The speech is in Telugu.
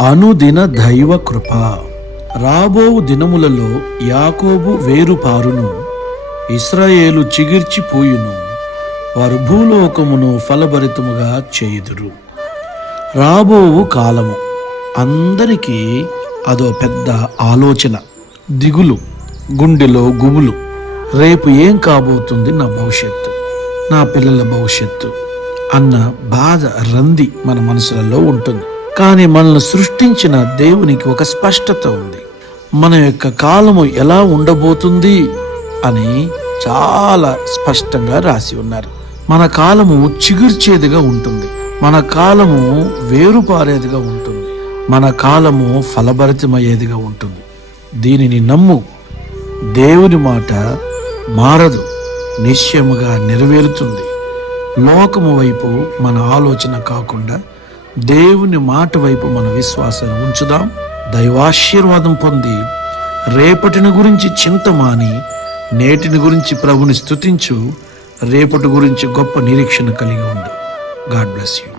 అనుదిన దైవ కృప. రాబో దినములలో యాకోబు వేరుపారును, ఇశ్రాయేలు చిగిర్చిపోయును, వారు భూలోకమును ఫలభరితముగా చేయుదురు. రాబోవు కాలము అందరికీ అదో పెద్ద ఆలోచన, దిగులు, గుండెలో గుబులు. రేపు ఏం కాబోతుంది, నా భవిష్యత్తు, నా పిల్లల భవిష్యత్తు అన్న బాధ రంది మన మనసులలో ఉంటుంది. కానీ మనల్ని సృష్టించిన దేవునికి ఒక స్పష్టత ఉంది. మన యొక్క కాలము ఎలా ఉండబోతుంది అని చాలా స్పష్టంగా రాసి ఉన్నారు. మన కాలము చిగుర్చేదిగా ఉంటుంది, మన కాలము వేరుపారేదిగా ఉంటుంది, మన కాలము ఫలభరితమయ్యేదిగా ఉంటుంది. దీనిని నమ్ము. దేవుని మాట మారదు, నిశ్చయముగా నెరవేరుతుంది. లోకము వైపు మన ఆలోచన కాకుండా దేవుని మాట వైపు మన విశ్వాసాన్ని ఉంచుదాం. దైవాశీర్వాదం పొంది రేపటిని గురించి చింతమాని నేటిని గురించి ప్రభుని స్తుతించు. రేపటి గురించి గొప్ప నిరీక్షణ కలిగి ఉండు. God bless you.